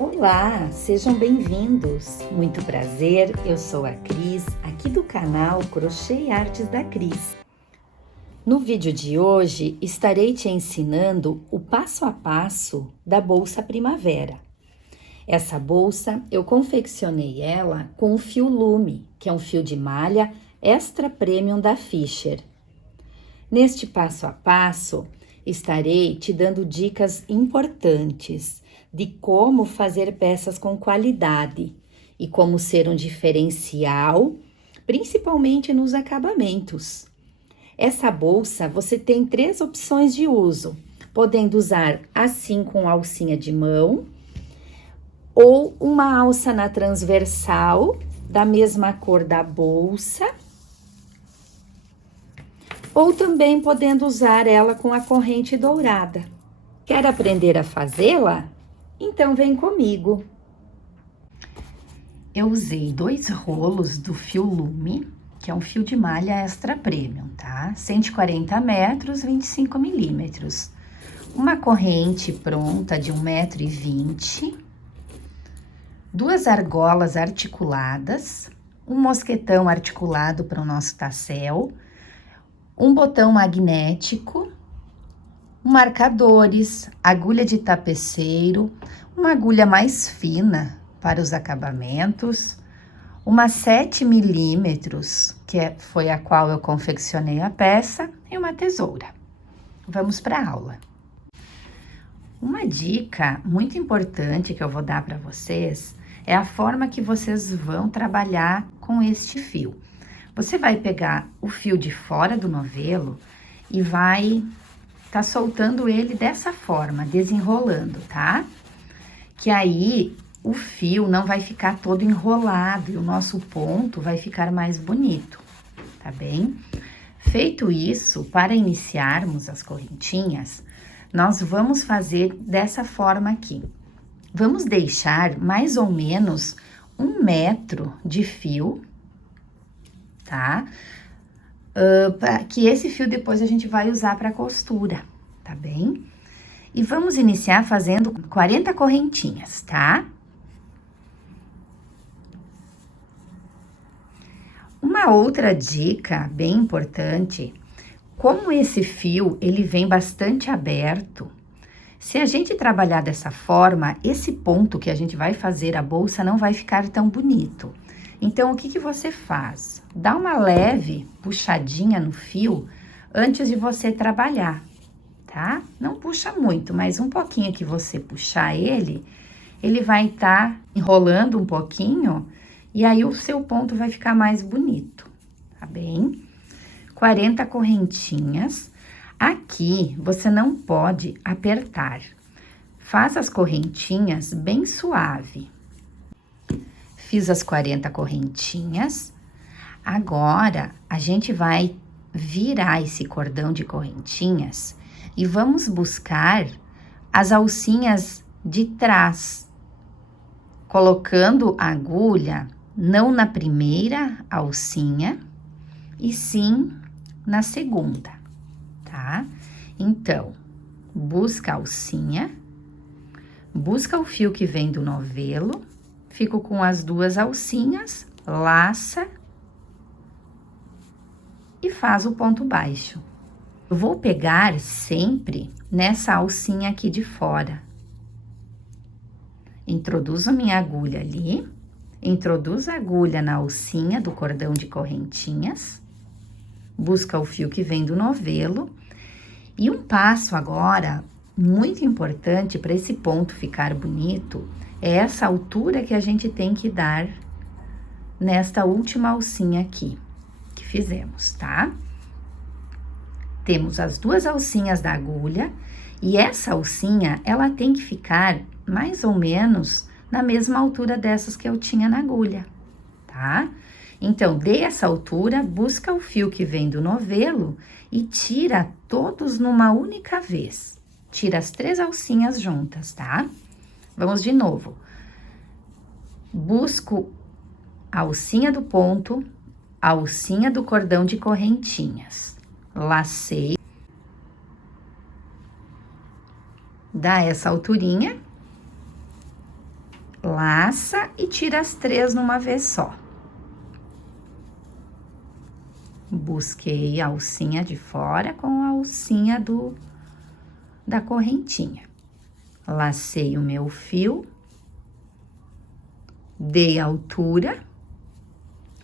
Olá, sejam bem-vindos. Muito prazer, eu sou a Cris, aqui do canal Crochê e Artes da Cris. No vídeo de hoje, estarei te ensinando o passo a passo da bolsa primavera. Essa bolsa, eu confeccionei ela com o fio Lume, que é um fio de malha extra premium da Fischer. Neste passo a passo, estarei te dando dicas importantes de como fazer peças com qualidade e como ser um diferencial, principalmente nos acabamentos. Essa bolsa você tem 3 opções de uso, podendo usar assim com alcinha de mão ou uma alça na transversal da mesma cor da bolsa, ou também podendo usar ela com a corrente dourada. Quer aprender a fazê-la? Então vem comigo. Eu usei 2 rolos do fio Lume, que é um fio de malha extra premium, tá? 140 metros, 25 milímetros. Uma corrente pronta de 1,20 m, 2 argolas articuladas, um mosquetão articulado para o nosso tassel, um botão magnético, marcadores, agulha de tapeceiro, uma agulha mais fina para os acabamentos, uma 7 milímetros, foi a qual eu confeccionei a peça, e uma tesoura. Vamos para a aula. Uma dica muito importante que eu vou dar para vocês é a forma que vocês vão trabalhar com este fio. Você vai pegar o fio de fora do novelo e vai tá soltando ele dessa forma, desenrolando, tá? Que aí o fio não vai ficar todo enrolado e o nosso ponto vai ficar mais bonito, tá bem? Feito isso, para iniciarmos as correntinhas, nós vamos fazer dessa forma aqui. Vamos deixar mais ou menos 1 metro de fio, tá? Que esse fio depois a gente vai usar para costura, tá bem? E vamos iniciar fazendo 40 correntinhas, tá? Uma outra dica bem importante, como esse fio, ele vem bastante aberto, se a gente trabalhar dessa forma, esse ponto que a gente vai fazer a bolsa não vai ficar tão bonito. Então, o que você faz? Dá uma leve puxadinha no fio antes de você trabalhar, tá? Não puxa muito, mas um pouquinho que você puxar ele vai estar enrolando um pouquinho e aí o seu ponto vai ficar mais bonito, tá bem? 40 correntinhas. Aqui, você não pode apertar. Faz as correntinhas bem suave. Fiz as 40 correntinhas. Agora, a gente vai virar esse cordão de correntinhas e vamos buscar as alcinhas de trás, colocando a agulha não na primeira alcinha, e sim na segunda, tá? Então, busca a alcinha, busca o fio que vem do novelo, fico com as 2 alcinhas, laça e faz o ponto baixo. Eu vou pegar sempre nessa alcinha aqui de fora. Introduzo minha agulha ali, introduzo a agulha na alcinha do cordão de correntinhas, busca o fio que vem do novelo. E um passo agora muito importante para esse ponto ficar bonito é essa altura que a gente tem que dar nesta última alcinha aqui que fizemos, tá? Temos as 2 alcinhas da agulha e essa alcinha, ela tem que ficar mais ou menos na mesma altura dessas que eu tinha na agulha, tá? Então, dê essa altura, busca o fio que vem do novelo e tira todos numa única vez. Tira as 3 alcinhas juntas, tá? Vamos de novo. Busco a alcinha do ponto, a alcinha do cordão de correntinhas. Lacei. Dá essa alturinha. laça e tira as 3 numa vez só. Busquei a alcinha de fora com a alcinha da correntinha. Lacei o meu fio, dei a altura,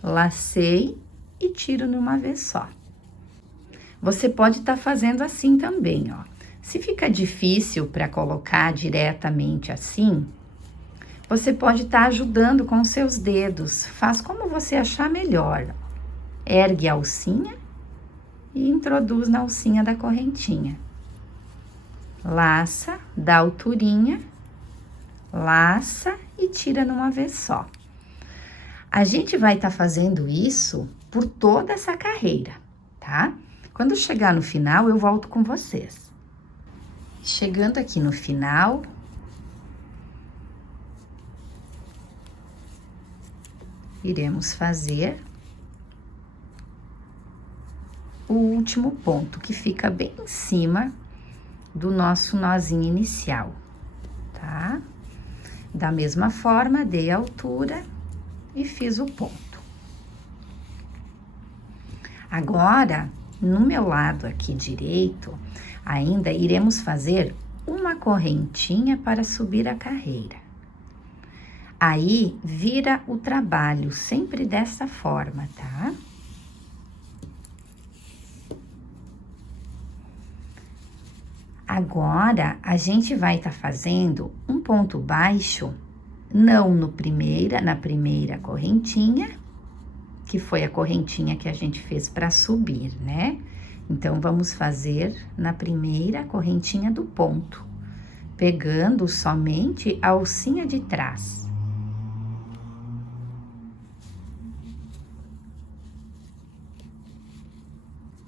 lacei e tiro numa vez só. Você pode estar fazendo assim também, ó. Se fica difícil para colocar diretamente assim, você pode estar ajudando com seus dedos. Faz como você achar melhor. Ergue a alcinha e introduz na alcinha da correntinha. Laça, dá alturinha, laça e tira numa vez só. A gente vai estar fazendo isso por toda essa carreira, tá? Quando chegar no final, eu volto com vocês. Chegando aqui no final, iremos fazer o último ponto, que fica bem em cima do nosso nozinho inicial, tá? Da mesma forma, dei a altura e fiz o ponto. Agora, no meu lado aqui direito, ainda iremos fazer uma correntinha para subir a carreira. Aí, vira o trabalho sempre dessa forma, tá? Agora, a gente vai estar fazendo um ponto baixo, não na primeira correntinha, que foi a correntinha que a gente fez para subir, né? Então, vamos fazer na primeira correntinha do ponto, pegando somente a alcinha de trás.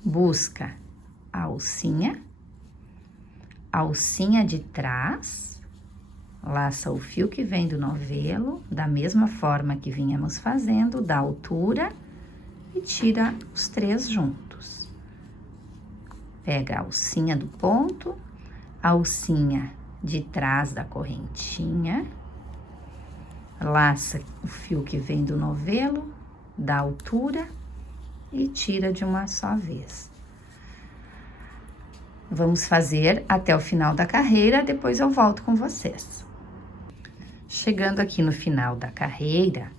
Busca a alcinha de trás, laça o fio que vem do novelo, da mesma forma que vínhamos fazendo, da altura e tira os 3 juntos. Pega a alcinha do ponto, a alcinha de trás da correntinha, laça o fio que vem do novelo, da altura e tira de uma só vez. Vamos fazer até o final da carreira, depois eu volto com vocês. Chegando aqui no final da carreira,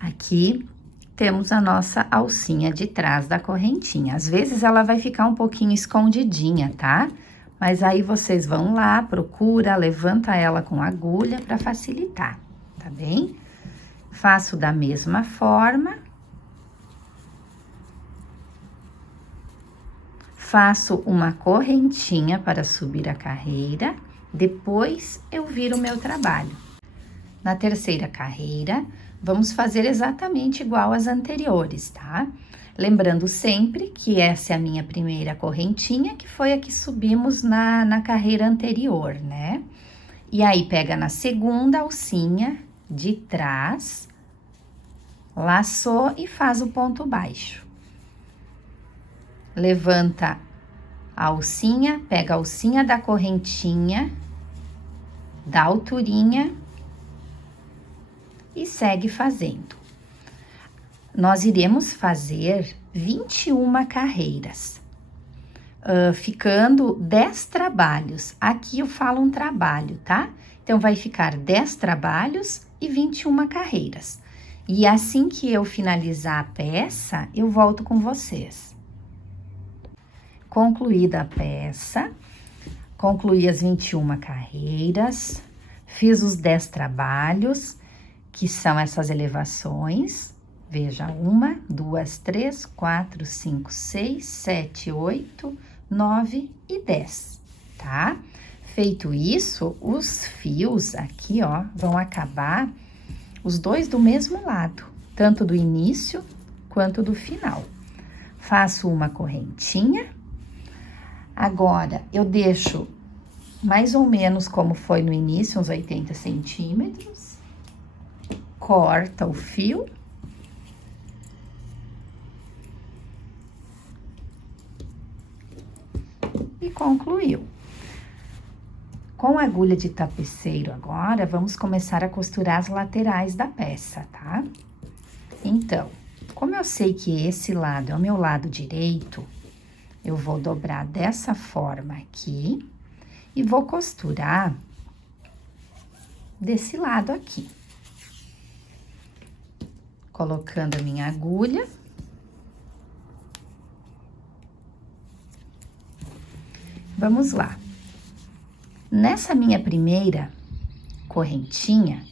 aqui temos a nossa alcinha de trás da correntinha. Às vezes ela vai ficar um pouquinho escondidinha, tá? Mas aí vocês vão lá, procura, levanta ela com agulha para facilitar, tá bem? Faço da mesma forma. Faço uma correntinha para subir a carreira, depois eu viro o meu trabalho. Na terceira carreira, vamos fazer exatamente igual às anteriores, tá? Lembrando sempre que essa é a minha primeira correntinha, que foi a que subimos na carreira anterior, né? E aí, pega na segunda alcinha de trás, laçou e faz o ponto baixo. Levanta a alcinha, pega a alcinha da correntinha, da alturinha e segue fazendo. Nós iremos fazer 21 carreiras, ficando 10 trabalhos. Aqui eu falo um trabalho, tá? Então, vai ficar 10 trabalhos e 21 carreiras. E assim que eu finalizar a peça, eu volto com vocês. Concluída a peça, concluí as 21 carreiras, fiz os 10 trabalhos, que são essas elevações. Veja, 1, 2, 3, 4, 5, 6, 7, 8, 9 e 10, tá? Feito isso, os fios aqui, ó, vão acabar os dois do mesmo lado, tanto do início quanto do final. Faço uma correntinha. Agora, eu deixo mais ou menos como foi no início, uns 80 centímetros. Corta o fio. E concluiu. Com a agulha de tapeceiro agora, vamos começar a costurar as laterais da peça, tá? Então, como eu sei que esse lado é o meu lado direito, eu vou dobrar dessa forma aqui e vou costurar desse lado aqui. Colocando a minha agulha. Vamos lá. Nessa minha primeira correntinha,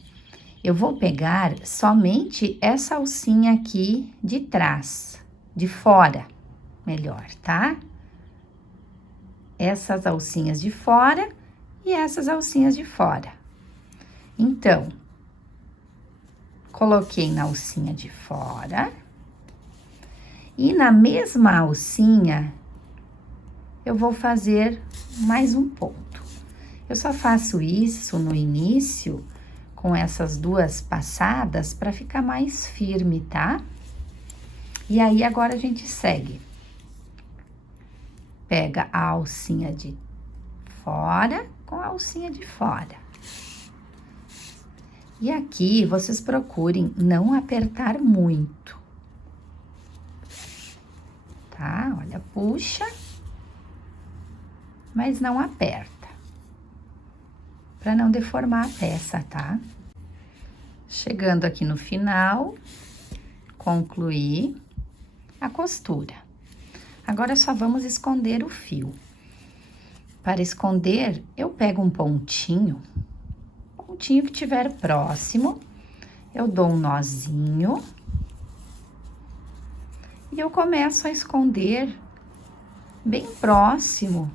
eu vou pegar somente essa alcinha aqui de trás, de fora, melhor, tá? Essas alcinhas de fora e essas alcinhas de fora. Então, coloquei na alcinha de fora e na mesma alcinha eu vou fazer mais um ponto. Eu só faço isso no início com essas duas passadas para ficar mais firme, tá? E aí agora a gente segue. Pega a alcinha de fora com a alcinha de fora. E aqui, vocês procurem não apertar muito. Tá? Olha, puxa, mas não aperta. Pra não deformar a peça, tá? Chegando aqui no final, concluí a costura. Agora, só vamos esconder o fio. Para esconder, eu pego um pontinho que tiver próximo, eu dou um nozinho e eu começo a esconder bem próximo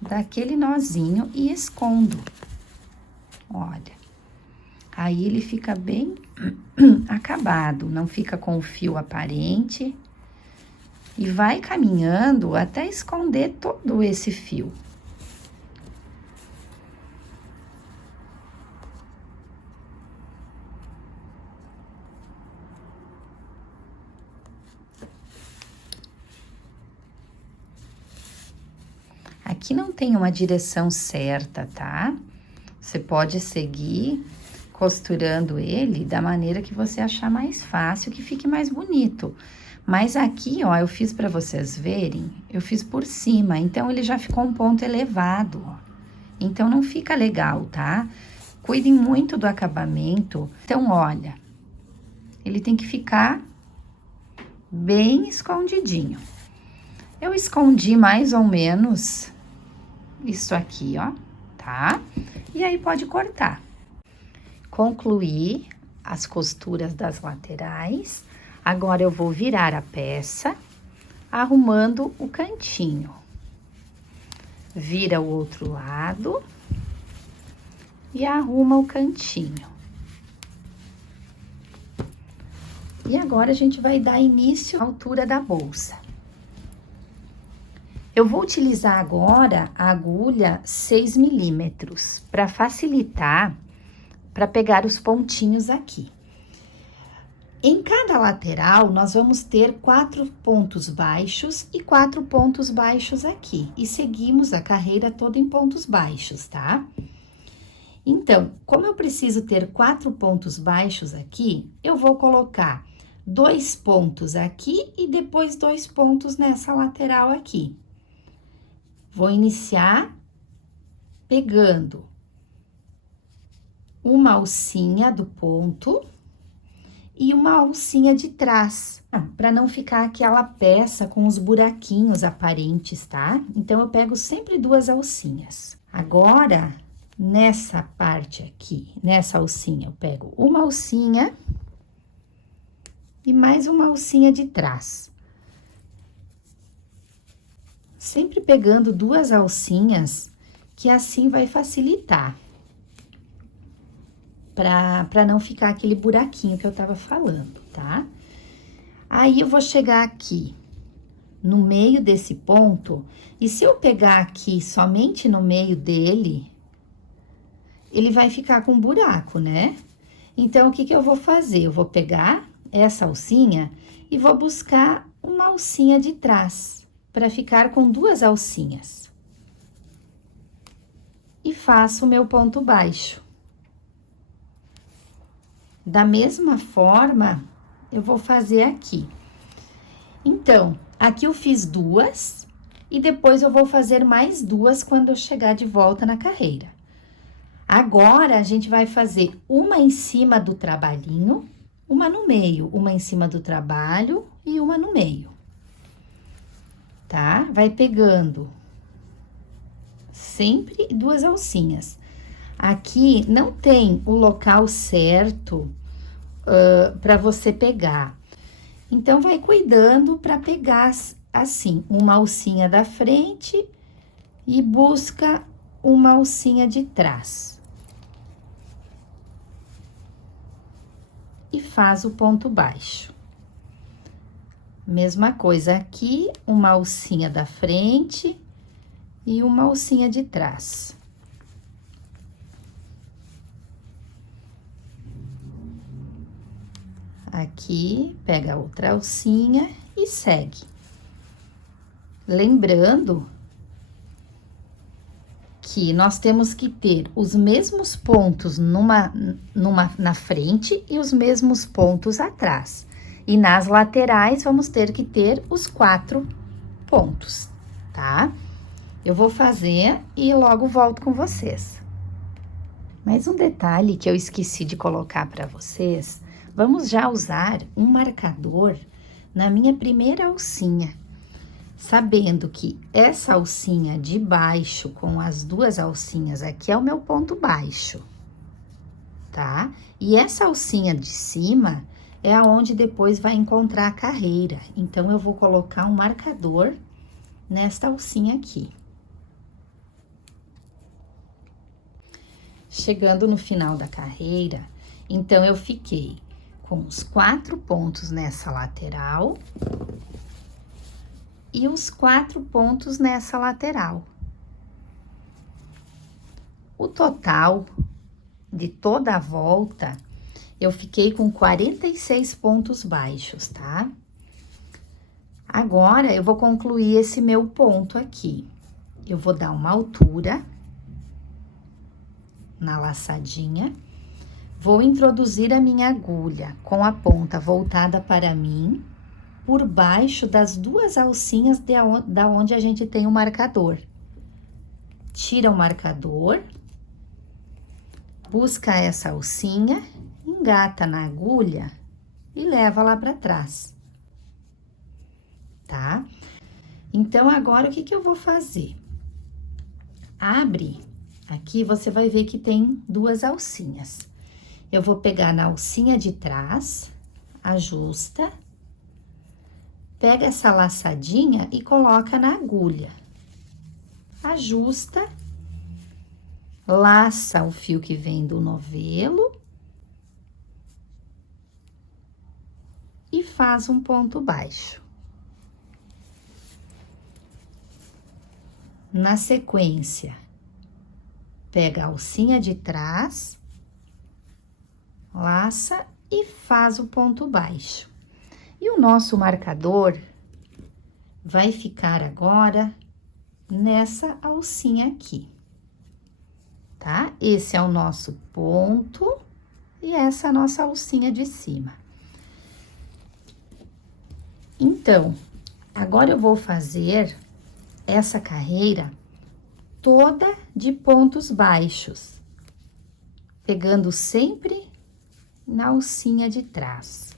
daquele nozinho e escondo. Olha, aí ele fica bem acabado, não fica com o fio aparente e vai caminhando até esconder todo esse fio. Aqui não tem uma direção certa, tá? Você pode seguir costurando ele da maneira que você achar mais fácil, que fique mais bonito. Mas aqui, ó, eu fiz para vocês verem, eu fiz por cima, então ele já ficou um ponto elevado, ó. Então não fica legal, tá? Cuidem muito do acabamento. Então, olha, ele tem que ficar bem escondidinho. Eu escondi mais ou menos isso aqui, ó, tá? E aí pode cortar. Concluí as costuras das laterais. Agora eu vou virar a peça, arrumando o cantinho. Vira o outro lado e arruma o cantinho. E agora a gente vai dar início à altura da bolsa. Eu vou utilizar agora a agulha 6 milímetros para facilitar, para pegar os pontinhos aqui. Em cada lateral, nós vamos ter 4 pontos baixos e 4 pontos baixos aqui. E seguimos a carreira toda em pontos baixos, tá? Então, como eu preciso ter 4 pontos baixos aqui, eu vou colocar 2 pontos aqui e depois 2 pontos nessa lateral aqui. Vou iniciar pegando uma alcinha do ponto e uma alcinha de trás, para não ficar aquela peça com os buraquinhos aparentes, tá? Então, eu pego sempre 2 alcinhas. Agora, nessa parte aqui, nessa alcinha, eu pego uma alcinha e mais uma alcinha de trás. Sempre pegando 2 alcinhas, que assim vai facilitar. Pra não ficar aquele buraquinho que eu tava falando, tá? Aí, eu vou chegar aqui, no meio desse ponto, e se eu pegar aqui somente no meio dele, ele vai ficar com buraco, né? Então, o que que eu vou fazer? Eu vou pegar essa alcinha e vou buscar uma alcinha de trás, para ficar com 2 alcinhas. e faço o meu ponto baixo. Da mesma forma, eu vou fazer aqui. Então, aqui eu fiz 2 e depois eu vou fazer mais 2 quando eu chegar de volta na carreira. Agora, a gente vai fazer uma em cima do trabalhinho, uma no meio, uma em cima do trabalho e uma no meio. Tá? Vai pegando sempre 2 alcinhas. Aqui não tem o local certo para você pegar. Então, vai cuidando para pegar assim, uma alcinha da frente e busca uma alcinha de trás. E faz o ponto baixo. Mesma coisa aqui, uma alcinha da frente e uma alcinha de trás. Aqui, pega outra alcinha e segue. Lembrando que nós temos que ter os mesmos pontos na frente e os mesmos pontos atrás. E nas laterais, vamos ter que ter os 4 pontos, tá? Eu vou fazer e logo volto com vocês. Mais um detalhe que eu esqueci de colocar para vocês, vamos já usar um marcador na minha primeira alcinha, sabendo que essa alcinha de baixo com as 2 alcinhas aqui é o meu ponto baixo, tá? E essa alcinha de cima é aonde depois vai encontrar a carreira. Então, eu vou colocar um marcador nesta alcinha aqui. Chegando no final da carreira, então, eu fiquei com os 4 pontos nessa lateral e os 4 pontos nessa lateral. O total de toda a volta, eu fiquei com 46 pontos baixos, tá? Agora, eu vou concluir esse meu ponto aqui. Eu vou dar uma altura na laçadinha, vou introduzir a minha agulha com a ponta voltada para mim, por baixo das 2 alcinhas da onde a gente tem o marcador. Tira o marcador, busca essa alcinha, engata na agulha e leva lá para trás, tá? Então, agora, o que eu vou fazer? Abre, aqui você vai ver que tem 2 alcinhas. Eu vou pegar na alcinha de trás, ajusta, pega essa laçadinha e coloca na agulha. Ajusta, laça o fio que vem do novelo e faz um ponto baixo. Na sequência, pega a alcinha de trás, laça e faz o ponto baixo. E o nosso marcador vai ficar agora nessa alcinha aqui, tá? Esse é o nosso ponto e essa é a nossa alcinha de cima. Então, agora eu vou fazer essa carreira toda de pontos baixos, pegando sempre na alcinha de trás.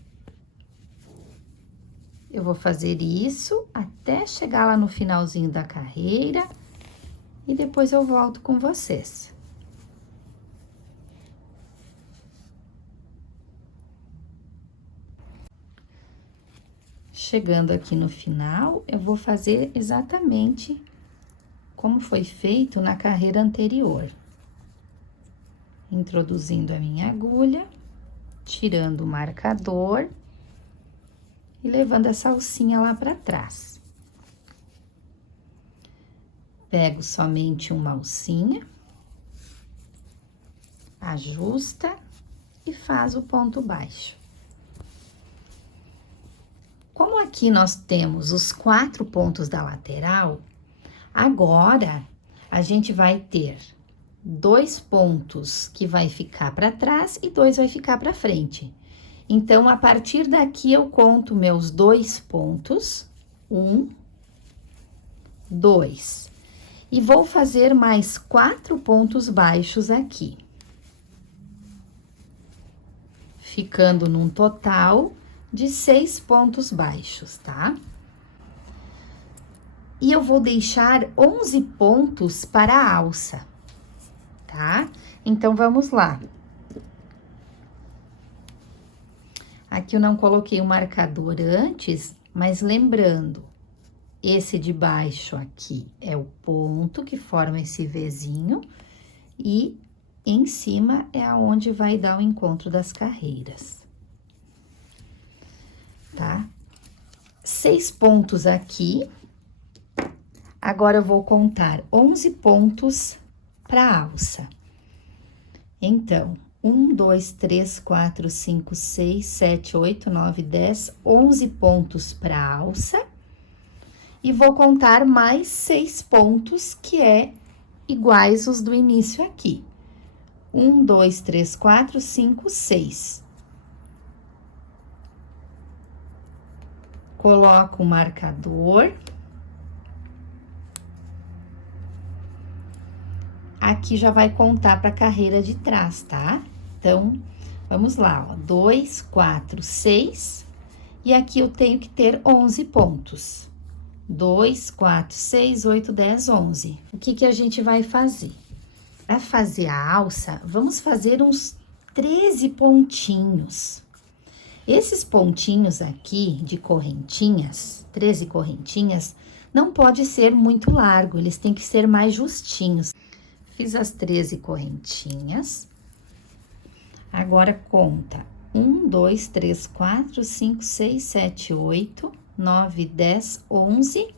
Eu vou fazer isso até chegar lá no finalzinho da carreira e depois eu volto com vocês. Chegando aqui no final, eu vou fazer exatamente como foi feito na carreira anterior. Introduzindo a minha agulha, tirando o marcador e levando essa alcinha lá para trás. Pego somente uma alcinha, ajusta e faz o ponto baixo. Como aqui nós temos os 4 pontos da lateral, agora a gente vai ter 2 pontos que vai ficar para trás e 2 vai ficar para frente. Então, a partir daqui, eu conto meus 2 pontos. 1, 2. E vou fazer mais 4 pontos baixos aqui. Ficando num total de 6 pontos baixos, tá? E eu vou deixar 11 pontos para a alça, tá? Então, vamos lá. Aqui eu não coloquei o marcador antes, mas lembrando, esse de baixo aqui é o ponto que forma esse Vzinho e em cima é aonde vai dar o encontro das carreiras, tá? 6 pontos aqui. Agora, eu vou contar 11 pontos para a alça. Então, 1, 2, 3, 4, 5, 6, 7, 8, 9, 10, 11 pontos para a alça. E vou contar mais 6 pontos, que é iguais os do início aqui. 1, 2, 3, 4, 5, 6. Coloco o marcador. Aqui já vai contar para a carreira de trás, tá? Então, vamos lá, ó. 2, 4, 6. E aqui eu tenho que ter 11 pontos. 2, 4, 6, 8, 10, 11. O que que a gente vai fazer? Para fazer a alça, vamos fazer uns 13 pontinhos. Esses pontinhos aqui de correntinhas, 13 correntinhas, não pode ser muito largo, eles têm que ser mais justinhos. Fiz as 13 correntinhas. Agora, conta. 1, 2, 3, 4, 5, 6, 7, 8, 9, 10, 11.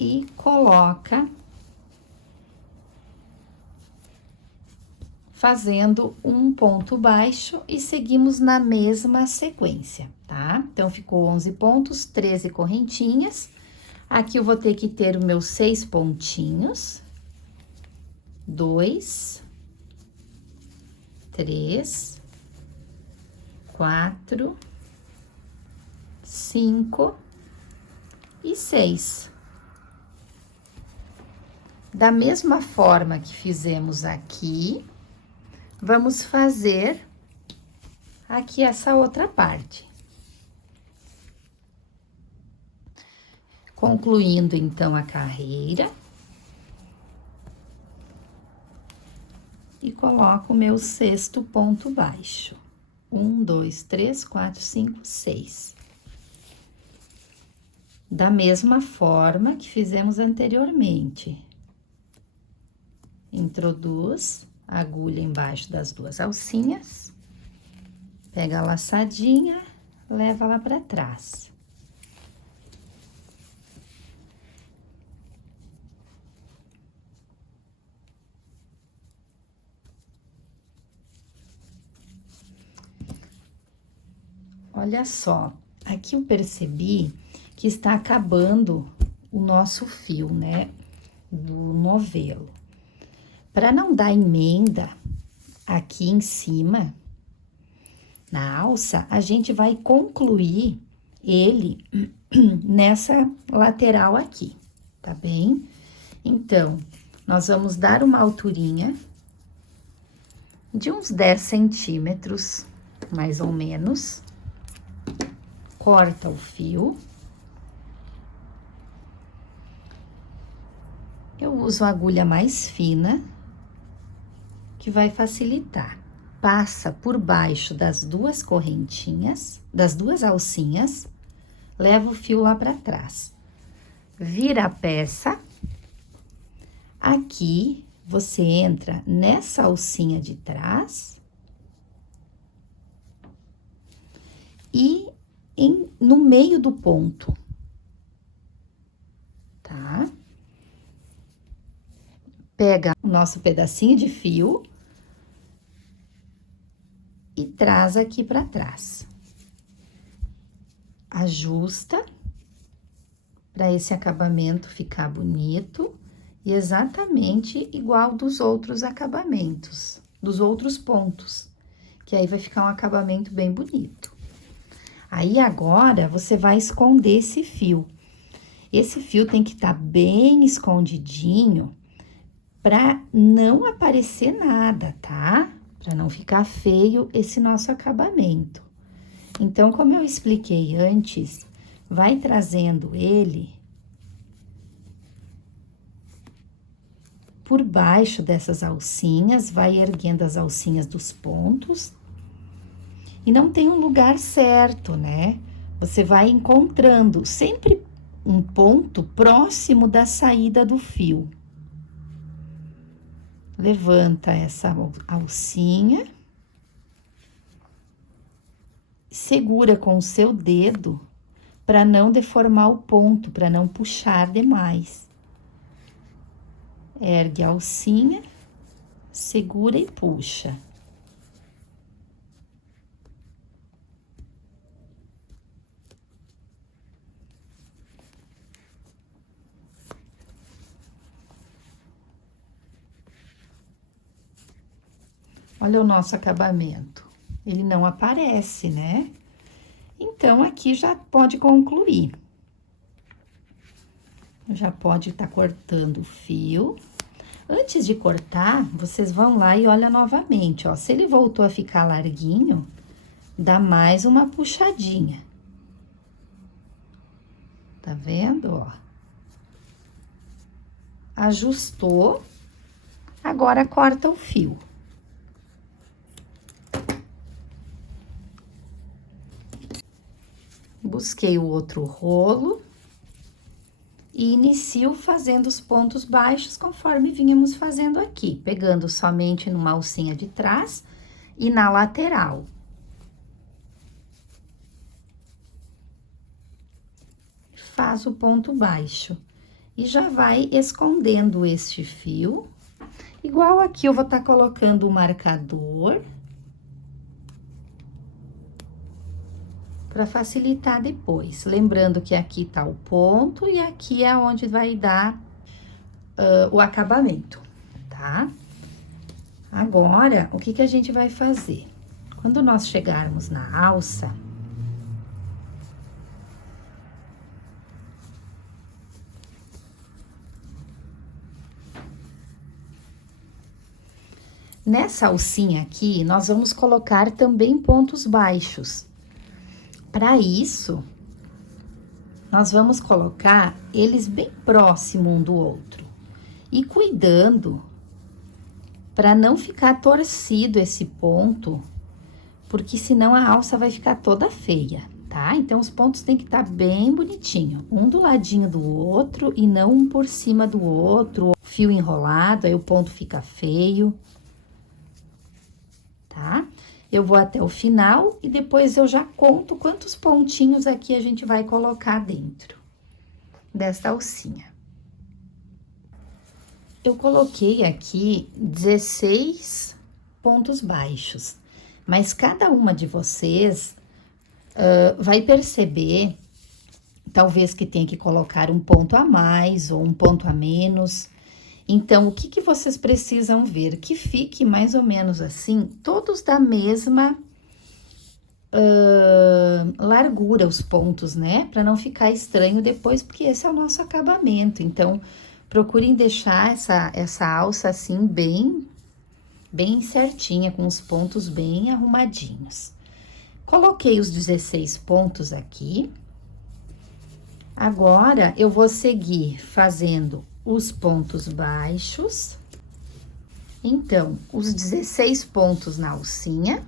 E coloca fazendo um ponto baixo e seguimos na mesma sequência, tá? Então, ficou 11 pontos, 13 correntinhas. Aqui eu vou ter que ter os meus 6 pontinhos. 2, 3, 4, 5 e 6. Da mesma forma que fizemos aqui, vamos fazer aqui essa outra parte. Concluindo, então, a carreira. E coloco o meu 6º ponto baixo. 1, 2, 3, 4, 5, 6. Da mesma forma que fizemos anteriormente. Introduz a agulha embaixo das 2 alcinhas. Pega a laçadinha, leva lá para trás. Olha só, aqui eu percebi que está acabando o nosso fio, né, do novelo. Para não dar emenda aqui em cima, na alça, a gente vai concluir ele nessa lateral aqui, tá bem? Então, nós vamos dar uma alturinha de uns 10 centímetros, mais ou menos. Corta o fio. Eu uso a agulha mais fina, que vai facilitar. Passa por baixo das 2 correntinhas, das 2 alcinhas, leva o fio lá para trás. Vira a peça. Aqui, você entra nessa alcinha de trás. E no meio do ponto, tá? Pega o nosso pedacinho de fio e traz aqui para trás. Ajusta para esse acabamento ficar bonito e exatamente igual dos outros acabamentos, dos outros pontos, que aí vai ficar um acabamento bem bonito. Aí, agora, você vai esconder esse fio. Esse fio tem que estar bem escondidinho para não aparecer nada, tá? Para não ficar feio esse nosso acabamento. Então, como eu expliquei antes, vai trazendo ele por baixo dessas alcinhas, vai erguendo as alcinhas dos pontos. E não tem um lugar certo, né? Você vai encontrando sempre um ponto próximo da saída do fio. Levanta essa alcinha, segura com o seu dedo para não deformar o ponto, para não puxar demais. Ergue a alcinha, segura e puxa. Olha o nosso acabamento. Ele não aparece, né? Então, aqui já pode concluir. Já pode estar cortando o fio. Antes de cortar, vocês vão lá e olha novamente, ó. Se ele voltou a ficar larguinho, dá mais uma puxadinha. Tá vendo, ó? Ajustou. Agora, corta o fio. Busquei o outro rolo e inicio fazendo os pontos baixos conforme vínhamos fazendo aqui, pegando somente numa alcinha de trás e na lateral. Faz o ponto baixo e já vai escondendo este fio. Igual aqui eu vou estar colocando o marcador para facilitar depois. Lembrando que aqui tá o ponto e aqui é onde vai dar o acabamento, tá? Agora, o que que a gente vai fazer? Quando nós chegarmos na alça, nessa alcinha aqui, nós vamos colocar também pontos baixos. Para isso, nós vamos colocar eles bem próximo um do outro e cuidando para não ficar torcido esse ponto, porque senão a alça vai ficar toda feia, tá? Então, os pontos tem que estar bem bonitinho, um do ladinho do outro e não um por cima do outro, fio enrolado, aí o ponto fica feio, tá? Eu vou até o final e depois eu já conto quantos pontinhos aqui a gente vai colocar dentro dessa alcinha. Eu coloquei aqui 16 pontos baixos, mas cada uma de vocês vai perceber, talvez que tenha que colocar um ponto a mais ou um ponto a menos. Então, o que que vocês precisam ver? Que fique mais ou menos assim, todos da mesma largura, os pontos, né? Para não ficar estranho depois, porque esse é o nosso acabamento. Então, procurem deixar essa alça assim, bem certinha, com os pontos bem arrumadinhos. Coloquei os 16 pontos aqui. Agora, eu vou seguir fazendo os pontos baixos. Então, os 16 pontos na alcinha.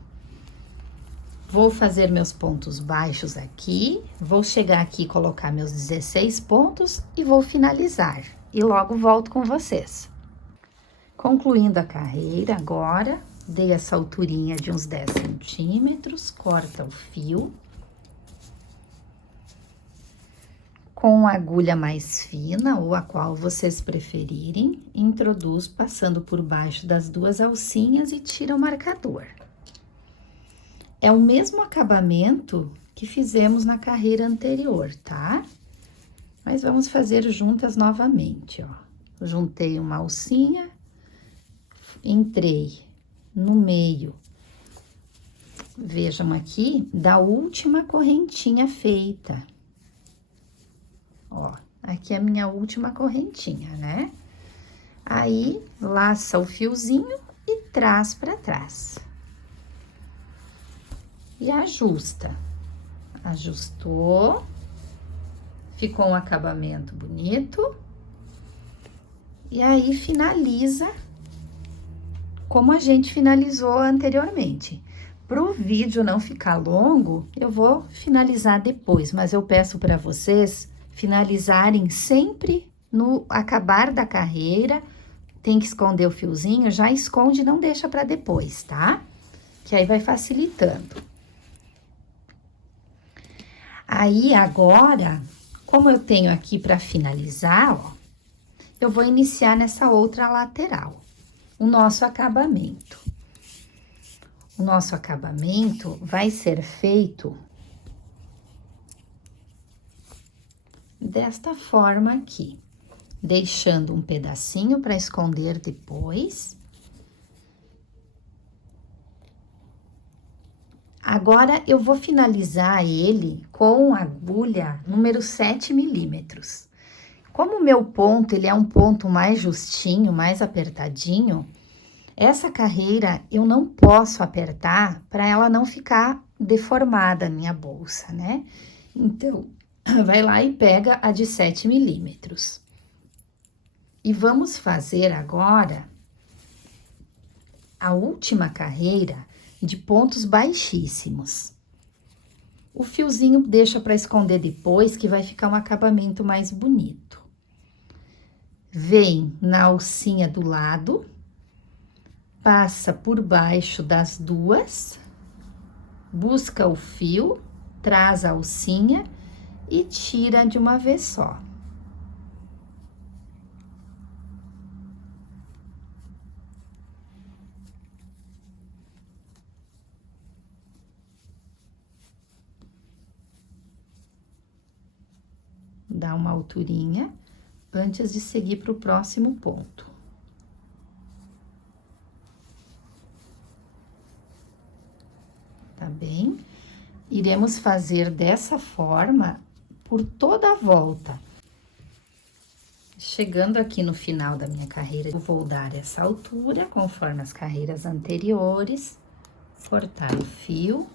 Vou fazer meus pontos baixos aqui, vou chegar aqui e colocar meus 16 pontos e vou finalizar. E logo volto com vocês. Concluindo a carreira agora, dei essa alturinha de uns 10 centímetros, corta o fio. Com a agulha mais fina, ou a qual vocês preferirem, introduz passando por baixo das duas alcinhas e tira o marcador. É o mesmo acabamento que fizemos na carreira anterior, tá? Mas vamos fazer juntas novamente, ó. juntei uma alcinha, entrei no meio, vejam aqui, da última correntinha feita. Ó, aqui é a minha última correntinha, né? Aí, laça o fiozinho e traz pra trás. E ajusta. Ajustou. Ficou um acabamento bonito. E aí, finaliza como a gente finalizou anteriormente. Pro vídeo não ficar longo, eu vou finalizar depois, mas eu peço para vocês finalizarem sempre no acabar da carreira. Tem que esconder o fiozinho, já esconde, não deixa para depois, tá? Que aí vai facilitando. Aí, agora, como eu tenho aqui para finalizar, ó, eu vou iniciar nessa outra lateral, o nosso acabamento. O nosso acabamento vai ser feito desta forma aqui, deixando um pedacinho para esconder depois. Agora, eu vou finalizar ele com agulha número 7 milímetros. Como o meu ponto, ele é um ponto mais justinho, mais apertadinho, essa carreira eu não posso apertar para ela não ficar deformada a minha bolsa, né? Então, vai lá e pega a de 7 milímetros. E vamos fazer agora a última carreira de pontos baixíssimos. O fiozinho deixa para esconder depois, que vai ficar um acabamento mais bonito. Vem na alcinha do lado, passa por baixo das duas, busca o fio, traz a alcinha e tira de uma vez só. Dá uma alturinha antes de seguir para o próximo ponto. Tá bem? Iremos fazer dessa forma por toda a volta. Chegando aqui no final da minha carreira, eu vou dar essa altura, conforme as carreiras anteriores, cortar o fio.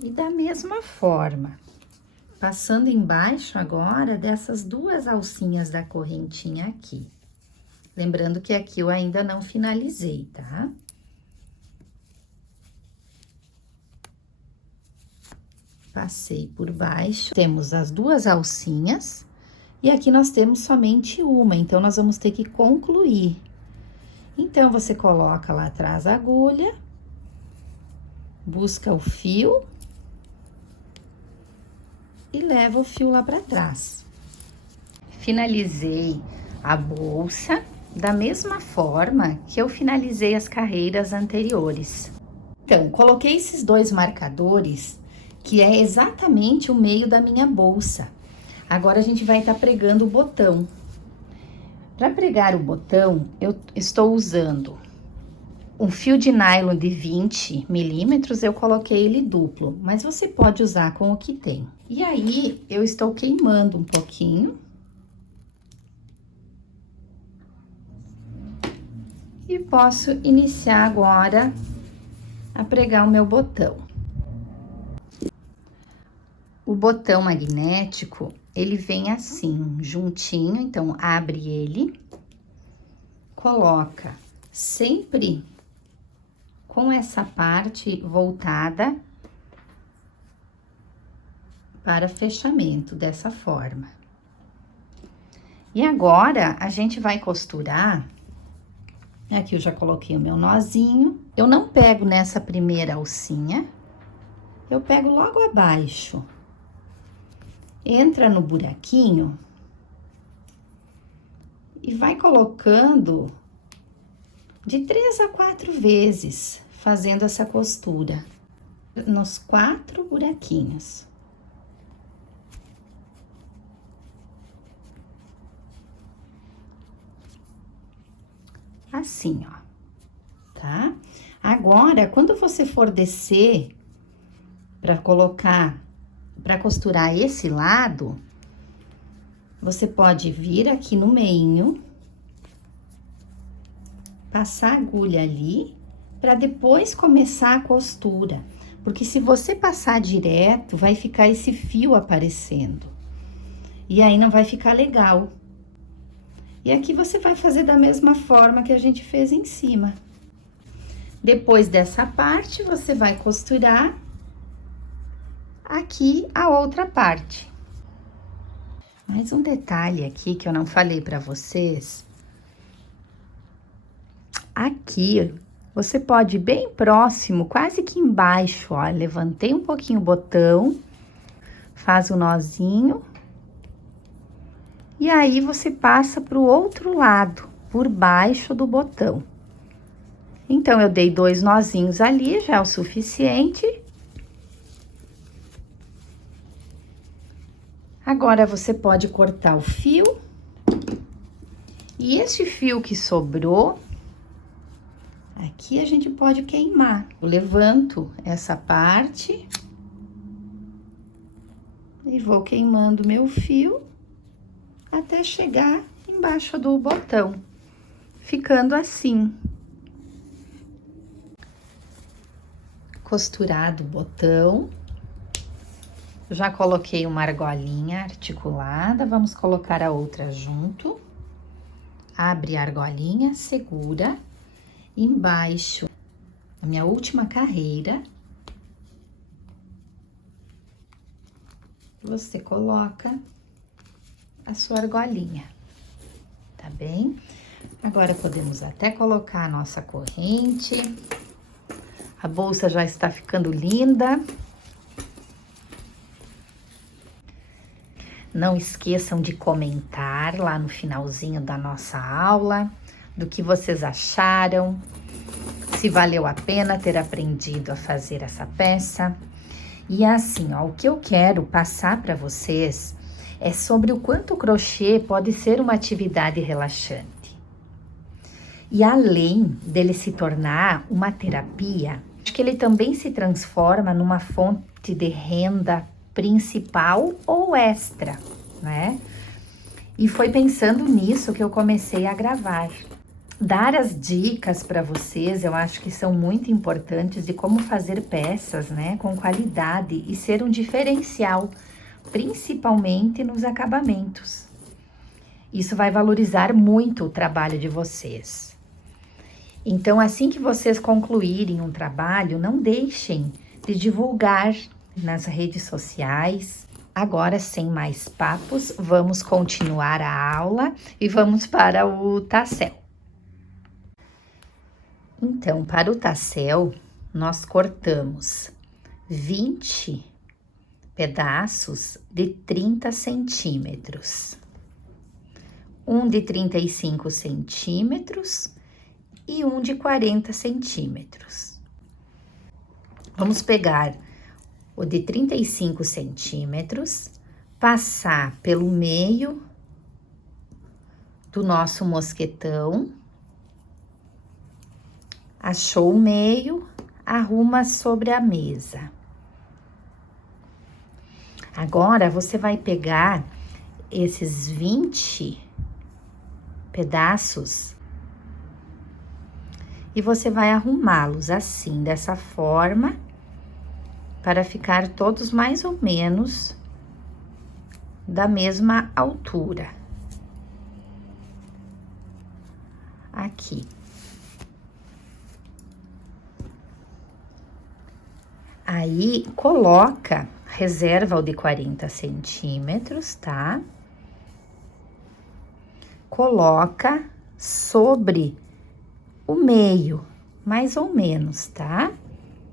E da mesma forma, passando embaixo agora dessas duas alcinhas da correntinha aqui. Lembrando que aqui eu ainda não finalizei, tá? Passei por baixo, temos as duas alcinhas, e aqui nós temos somente uma, então nós vamos ter que concluir. Então, você coloca lá atrás a agulha, busca o fio e leva o fio lá para trás. Finalizei a bolsa da mesma forma que eu finalizei as carreiras anteriores. Então, coloquei esses dois marcadores, que é exatamente o meio da minha bolsa. Agora, a gente vai estar pregando o botão. Para pregar o botão, eu estou usando um fio de nylon de 20 milímetros, eu coloquei ele duplo, mas você pode usar com o que tem. E aí, eu estou queimando um pouquinho. E posso iniciar agora a pregar o meu botão. O botão magnético, ele vem assim, juntinho, então abre ele, coloca sempre com essa parte voltada para fechamento, dessa forma. E agora, a gente vai costurar. Aqui eu já coloquei o meu nozinho. Eu não pego nessa primeira alcinha, eu pego logo abaixo. Entra no buraquinho e vai colocando de 3 a 4 vezes, fazendo essa costura nos 4 buraquinhos. assim, ó, tá? Agora, quando você for descer para colocar, para costurar esse lado, você pode vir aqui no meio, passar a agulha ali, para depois começar a costura. Porque se você passar direto, vai ficar esse fio aparecendo. E aí não vai ficar legal. E aqui você vai fazer da mesma forma que a gente fez em cima. Depois dessa parte, você vai costurar aqui a outra parte. Mais um detalhe aqui que eu não falei para vocês. Aqui, você pode ir bem próximo, quase que embaixo, ó. Levantei um pouquinho o botão, faz o nozinho. E aí, você passa pro outro lado, por baixo do botão. Então, eu dei 2 nozinhos ali, já é o suficiente. Agora, você pode cortar o fio. E esse fio que sobrou, aqui a gente pode queimar. Eu levanto essa parte e vou queimando meu fio até chegar embaixo do botão, ficando assim. Costurado o botão, já coloquei uma argolinha articulada, vamos colocar a outra junto. Abre a argolinha, segura. Embaixo, a minha última carreira, você coloca a sua argolinha, tá bem? Agora, podemos até colocar a nossa corrente. A bolsa já está ficando linda. Não esqueçam de comentar lá no finalzinho da nossa aula, do que vocês acharam, se valeu a pena ter aprendido a fazer essa peça. E assim, ó, o que eu quero passar para vocês é sobre o quanto o crochê pode ser uma atividade relaxante. E além dele se tornar uma terapia, acho que ele também se transforma numa fonte de renda principal ou extra, né? E foi pensando nisso que eu comecei a gravar. Dar as dicas para vocês, eu acho que são muito importantes de como fazer peças, né, com qualidade e ser um diferencial, principalmente nos acabamentos. Isso vai valorizar muito o trabalho de vocês. Então, assim que vocês concluírem um trabalho, não deixem de divulgar nas redes sociais. Agora, sem mais papos, vamos continuar a aula e vamos para o tassel. Então, para o tassel, nós cortamos 20 pedaços de 30 centímetros. Um de 35 centímetros e um de 40 centímetros. Vamos pegar o de 35 centímetros, passar pelo meio do nosso mosquetão. Achou o meio, arruma sobre a mesa. Agora, você vai pegar esses 20 pedaços e você vai arrumá-los assim, dessa forma, para ficar todos mais ou menos da mesma altura. Aqui. Aí, coloca, reserva o de 40 centímetros, tá? Coloca sobre o meio, mais ou menos, tá?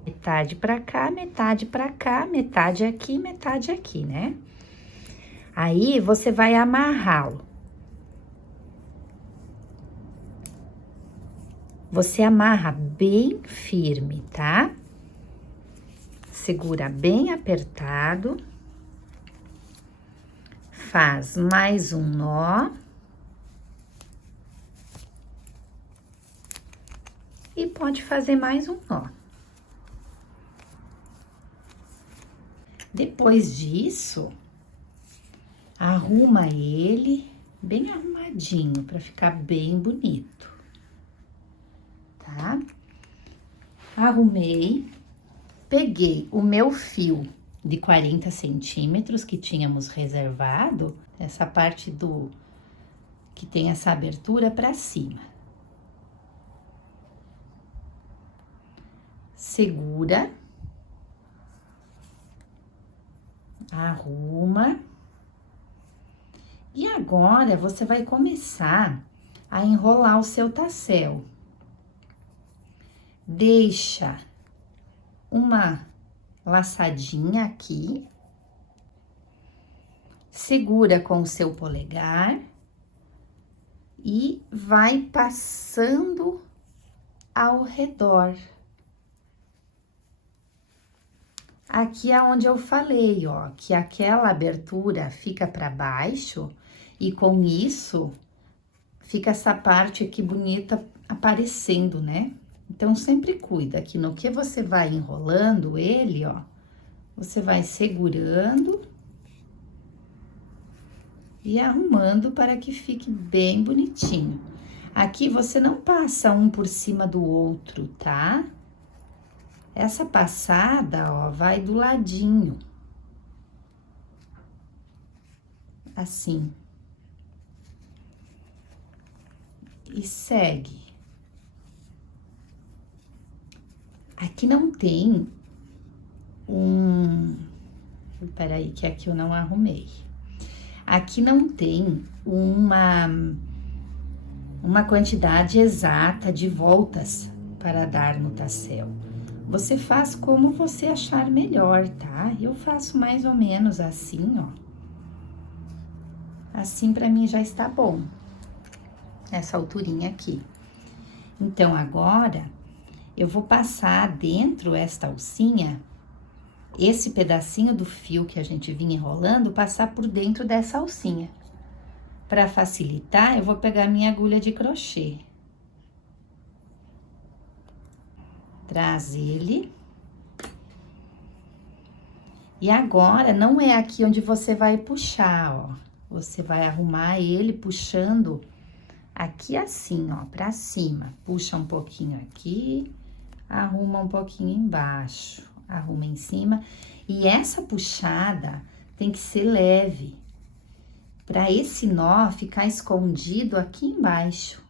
Metade pra cá, metade pra cá, metade aqui, né? Aí, você vai amarrá-lo. Você amarra bem firme, tá? Segura bem apertado. Faz mais um nó. pode fazer mais um nó. Depois disso, arruma ele bem arrumadinho para ficar bem bonito, tá? Arrumei, peguei o meu fio de 40 centímetros que tínhamos reservado, essa parte do que tem essa abertura para cima. Segura, arruma. E agora, você vai começar a enrolar o seu tassel. Deixa uma laçadinha aqui. Segura com o seu polegar. E vai passando ao redor. Aqui é onde eu falei, ó, que aquela abertura fica para baixo e com isso fica essa parte aqui bonita aparecendo, né? Então, sempre cuida que no que você vai enrolando ele, ó, você vai segurando e arrumando para que fique bem bonitinho. Aqui você não passa um por cima do outro, tá? Essa passada, ó, vai do ladinho. Assim. E segue. Aqui não tem Peraí, que aqui eu não arrumei. Aqui não tem uma quantidade exata de voltas para dar no tassel. Você faz como você achar melhor, tá? Eu faço mais ou menos assim, ó. Assim, pra mim, já está bom. Essa alturinha aqui. Então, agora, eu vou passar dentro esta alcinha, esse pedacinho do fio que a gente vinha enrolando, passar por dentro dessa alcinha. Pra facilitar, eu vou pegar minha agulha de crochê. Traz ele. E agora, não é aqui onde você vai puxar, ó. Você vai arrumar ele puxando aqui assim, ó, pra cima. Puxa um pouquinho aqui, arruma um pouquinho embaixo, arruma em cima. E essa puxada tem que ser leve, pra esse nó ficar escondido aqui embaixo.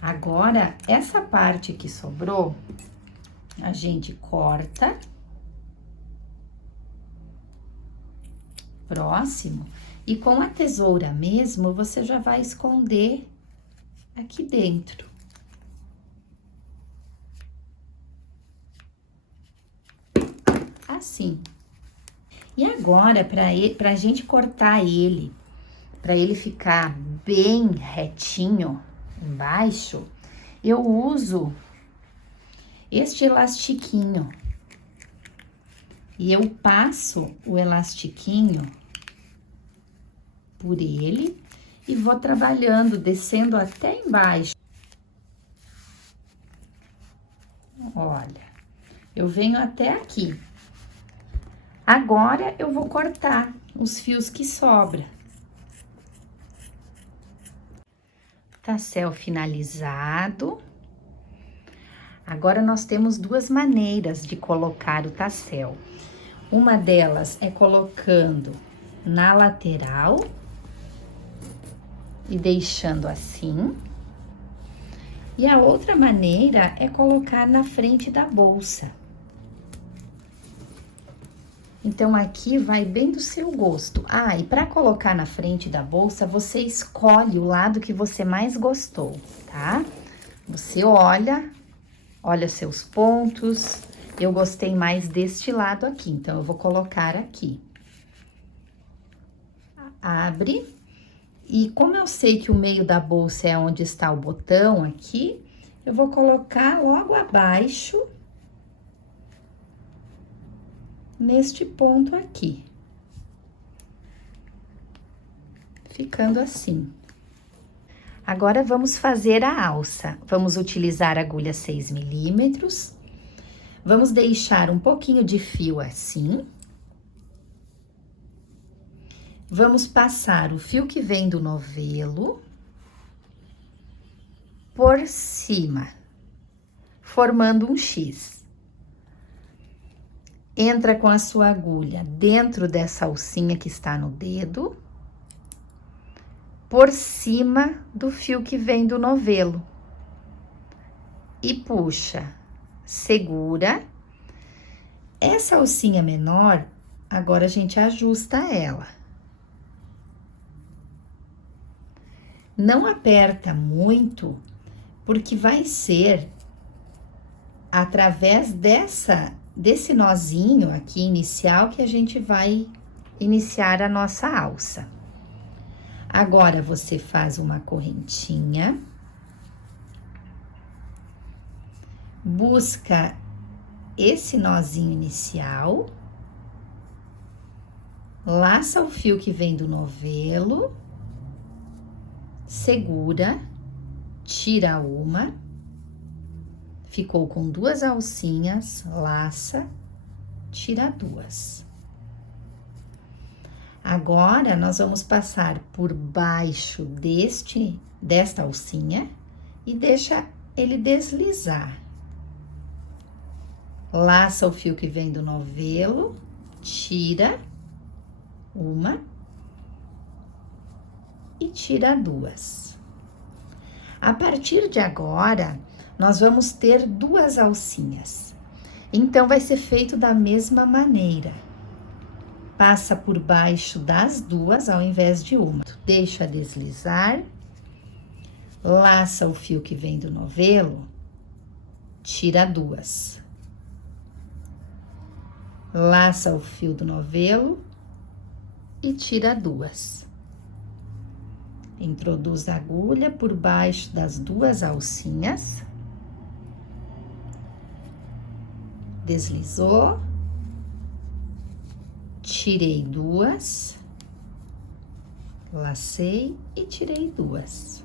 Agora, essa parte que sobrou, a gente corta. Próximo. E com a tesoura mesmo, você já vai esconder aqui dentro. Assim. E agora, pra gente cortar ele, pra ele ficar bem retinho embaixo, eu uso este elastiquinho. E eu passo o elastiquinho por ele e vou trabalhando, descendo até embaixo. Olha, eu venho até aqui. Agora, eu vou cortar os fios que sobram. Tassel finalizado. Agora, nós temos duas maneiras de colocar o tassel. Uma delas é colocando na lateral e deixando assim. E a outra maneira é colocar na frente da bolsa. Então, aqui vai bem do seu gosto. Ah, e para colocar na frente da bolsa, você escolhe o lado que você mais gostou, tá? Você olha seus pontos. Eu gostei mais deste lado aqui, então eu vou colocar aqui. Abre. E como eu sei que o meio da bolsa é onde está o botão aqui, eu vou colocar logo abaixo, neste ponto aqui. Ficando assim. Agora, vamos fazer a alça. Vamos utilizar a agulha 6 milímetros. Vamos deixar um pouquinho de fio assim. Vamos passar o fio que vem do novelo por cima, formando um X. Entra com a sua agulha dentro dessa alcinha que está no dedo, por cima do fio que vem do novelo. E puxa, segura. Essa alcinha menor, agora a gente ajusta ela. Não aperta muito, porque vai ser através desse nozinho aqui inicial que a gente vai iniciar a nossa alça. Agora, você faz uma correntinha, busca esse nozinho inicial, laça o fio que vem do novelo, segura, tira uma, ficou com 2 alcinhas, laça, tira 2. Agora, nós vamos passar por baixo desta alcinha e deixa ele deslizar. Laça o fio que vem do novelo, tira uma e tira 2. A partir de agora, nós vamos ter 2 alcinhas. Então, vai ser feito da mesma maneira. Passa por baixo das 2 ao invés de uma. Deixa deslizar. Laça o fio que vem do novelo, tira 2. Laça o fio do novelo e tira 2. Introduz a agulha por baixo das 2 alcinhas. Deslizou. Tirei 2. Lacei e tirei 2.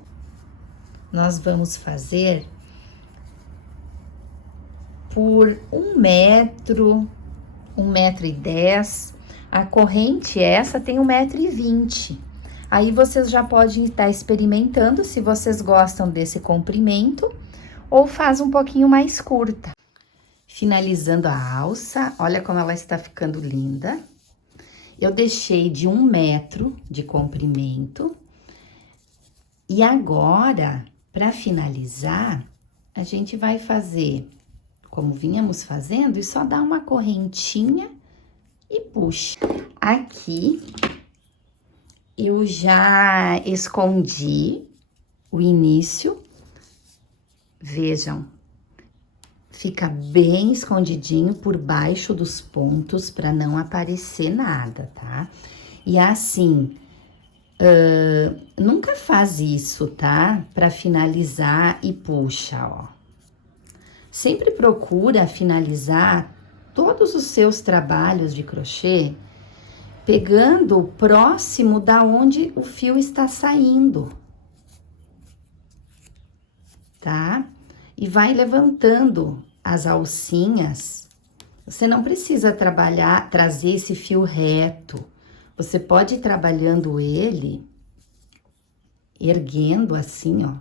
Nós vamos fazer por 1 metro, 1,10 m. A corrente essa tem 1,20 m. Aí, vocês já podem estar experimentando se vocês gostam desse comprimento ou faz um pouquinho mais curta. Finalizando a alça, olha como ela está ficando linda. Eu deixei de 1 metro de comprimento. E agora, para finalizar, a gente vai fazer como vínhamos fazendo e só dar uma correntinha e puxa. Aqui, eu já escondi o início, vejam, fica bem escondidinho por baixo dos pontos para não aparecer nada, tá? E assim, nunca faz isso, tá? Para finalizar e puxa, ó. Sempre procura finalizar todos os seus trabalhos de crochê pegando próximo da onde o fio está saindo, tá? E vai levantando as alcinhas. Você não precisa trazer esse fio reto. Você pode ir trabalhando ele, erguendo assim, ó,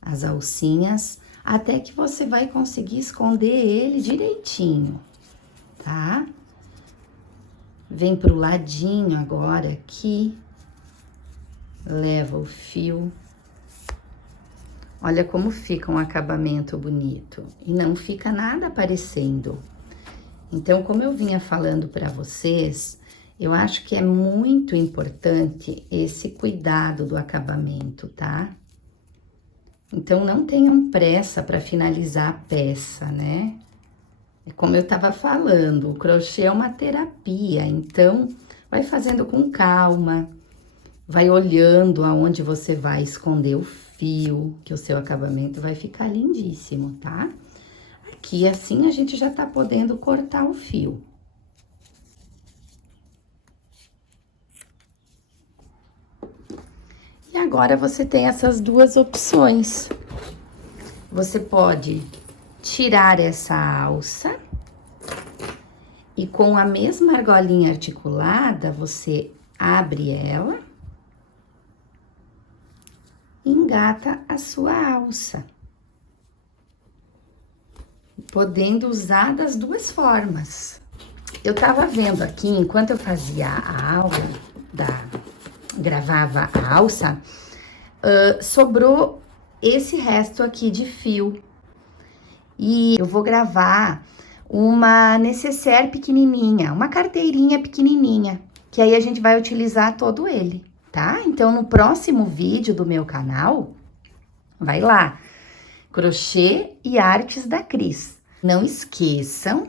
as alcinhas, até que você vai conseguir esconder ele direitinho, tá? Vem pro ladinho agora aqui, leva o fio. Olha como fica um acabamento bonito e não fica nada aparecendo. Então, como eu vinha falando para vocês, eu acho que é muito importante esse cuidado do acabamento, tá? Então, não tenham pressa para finalizar a peça, né? É como eu tava falando, o crochê é uma terapia, então vai fazendo com calma, vai olhando aonde você vai esconder o fio, que o seu acabamento vai ficar lindíssimo, tá? Aqui, assim, a gente já tá podendo cortar o fio. E agora você tem essas duas opções. Você pode tirar essa alça e com a mesma argolinha articulada, você abre ela e engata a sua alça. Podendo usar das duas formas. Eu tava vendo aqui, enquanto eu fazia a aula, gravava a alça, sobrou esse resto aqui de fio. E eu vou gravar uma necessaire pequenininha, uma carteirinha pequenininha, que aí a gente vai utilizar todo ele, tá? Então, no próximo vídeo do meu canal, vai lá, crochê e artes da Cris. Não esqueçam,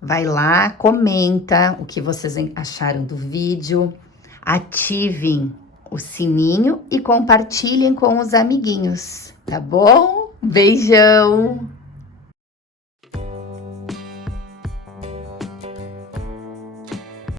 vai lá, comenta o que vocês acharam do vídeo, ativem o sininho e compartilhem com os amiguinhos, tá bom? Beijão!